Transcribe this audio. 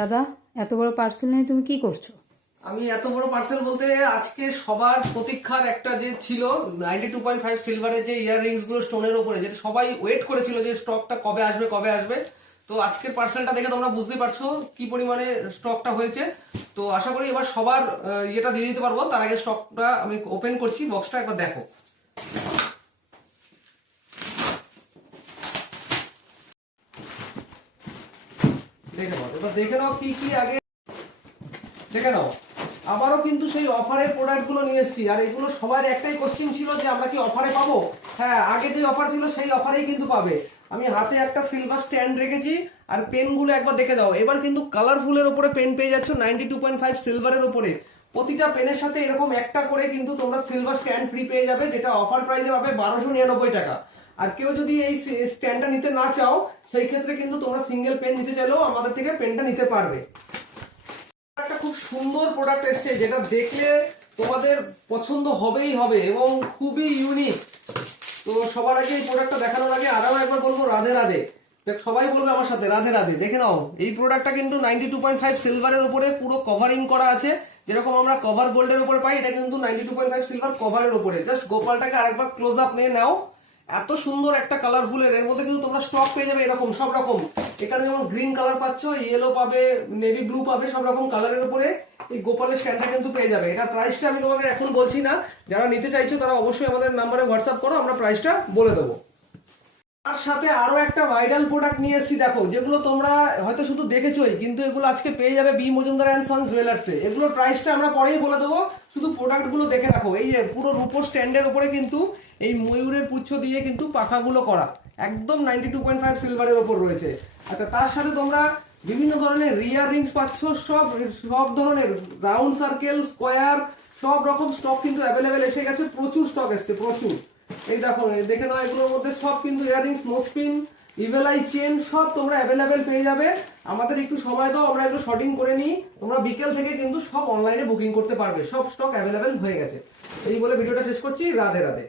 দাদা, এত বড় পার্সেল নিয়ে তুমি কি করছো? আমি এত বড় পার্সেল বলতে আজকে সবার প্রতীক্ষার একটা যে ছিল 92.5 সিলভারের যে ইয়াররিংস গুলো স্টোনের উপরে, যেটা সবাই ওয়েট করেছিল যে স্টকটা কবে আসবে কবে আসবে। তো আজকের পার্সেলটা দেখে তোমরা বুঝতে পারছো কি পরিমাণে স্টকটা হয়েছে। তো আশা করি এবার সবার ইয়েটা দিয়ে দিতে পারবো। তার আগে স্টকটা আমি ওপেন করছি, বক্সটা একবার দেখো। দেখে নাও, এবার দেখে নাও কি কি আগে দেখে নাও। আবারও কিন্তু সেই অফারের প্রোডাক্টগুলো নিয়ে এসেছি, আর এগুলো সবার একটাই কোশ্চেন ছিল যে আমরা কি অফারে পাবো। হ্যাঁ, আগে যে অফার ছিল সেই অফারেই কিন্তু পাবে। আমি হাতে একটা সিলভার স্ট্যান্ড রেখেছি, আর পেনগুলো একবার দেখে দাও। এবার কিন্তু কালারফুলের উপরে পেন পেয়ে যাচ্ছ 92.5 সিলভারের উপরে। প্রতিটা পেনের সাথে এরকম একটা করে কিন্তু তোমরা সিলভার স্ট্যান্ড ফ্রি পেয়ে যাবে, যেটা অফার প্রাইসে পাবে 1299 টাকা। আর কেউ যদি এই স্ট্যান্ডটা নিতে না চাও, সেই ক্ষেত্রে কিন্তু তোমরা সিঙ্গেল পেন নিতে চাইলেও আমাদের থেকে পেনটা নিতে পারবে। একটা খুব সুন্দর প্রোডাক্ট এসেছে, যেটা দেখলে তোমাদের পছন্দ হবেই হবে এবং খুবই ইউনিক। তো সবার আগে এই প্রোডাক্টটা দেখানোর আগে আরও একবার বলবো রাধে রাধে। দেখ, সবাই বলবে আমার সাথে রাধে রাধে। দেখে নাও, এই প্রোডাক্টটা কিন্তু 92.5 সিলভারের উপরে পুরো কভারিং করা আছে। যেরকম আমরা কভার গোল্ডের উপরে পাই, এটা কিন্তু 92.5 সিলভার কভারের উপরে। জাস্ট গোপালটাকে আরেকবার ক্লোজ আপ নিয়ে নাও। এত সুন্দর একটা কালারফুলের, এর মধ্যে কিন্তু তোমরা স্টক পেয়ে যাবে এরকম সব রকম। এখানে যেমন গ্রিন কালার পাচ্ছ, ইয়েলো পাবে, নেভি ব্লু পাবে, সব রকম কালারের উপরে এই গোপালের স্ট্যান্ডটা কিন্তু পেয়ে যাবে। এটা প্রাইসটা আমি তোমাকে এখন বলছি না, যারা নিতে চাইছো তারা অবশ্যই আমাদের নাম্বারে হোয়াটসঅ্যাপ করো, আমরা প্রাইসটা বলে দেবো। তার সাথে আরো একটা ভাইরাল প্রোডাক্ট নিয়ে এসেছি, দেখো, যেগুলো তোমরা হয়তো শুধু দেখেছোই, কিন্তু এগুলো আজকে পেয়ে যাবে বি মজুমদার অ্যান্ড সন্স জুয়েলার্সে। এগুলোর প্রাইসটা আমরা পরেই বলে দেবো, শুধু প্রোডাক্টগুলো দেখে রাখো। এই যে পুরো রূপোর স্ট্যান্ডের উপরে কিন্তু এই ময়ূরের পুচ্ছ দিয়ে কিন্তু পাখাগুলো করা, একদম 92.5 সিলভারের ওপর রয়েছে। আচ্ছা, তার সাথে তোমরা বিভিন্ন ধরনের রিয়ার রিংস পাচ্ছ, সব সব ধরনের রাউন্ড সার্কেল, স্কোয়ার, সব রকম স্টক কিন্তু অ্যাভেলেবেল এসে গেছে। প্রচুর স্টক এসছে, প্রচুর। এই দেখো, দেখে নাও, এগুলোর মধ্যে সব কিন্তু ইয়াররিংস, নোসপিন, ইভেলাই চেন সব তোমরা অ্যাভেলেবেল পেয়ে যাবে। আমাদের একটু সময় দাও, আমরা একটু শর্টিং করে নিই। তোমরা বিকেল থেকে কিন্তু সব অনলাইনে বুকিং করতে পারবে, সব স্টক অ্যাভেলেবেল হয়ে গেছে। এই বলে ভিডিওটা শেষ করছি। রাধে রাধে।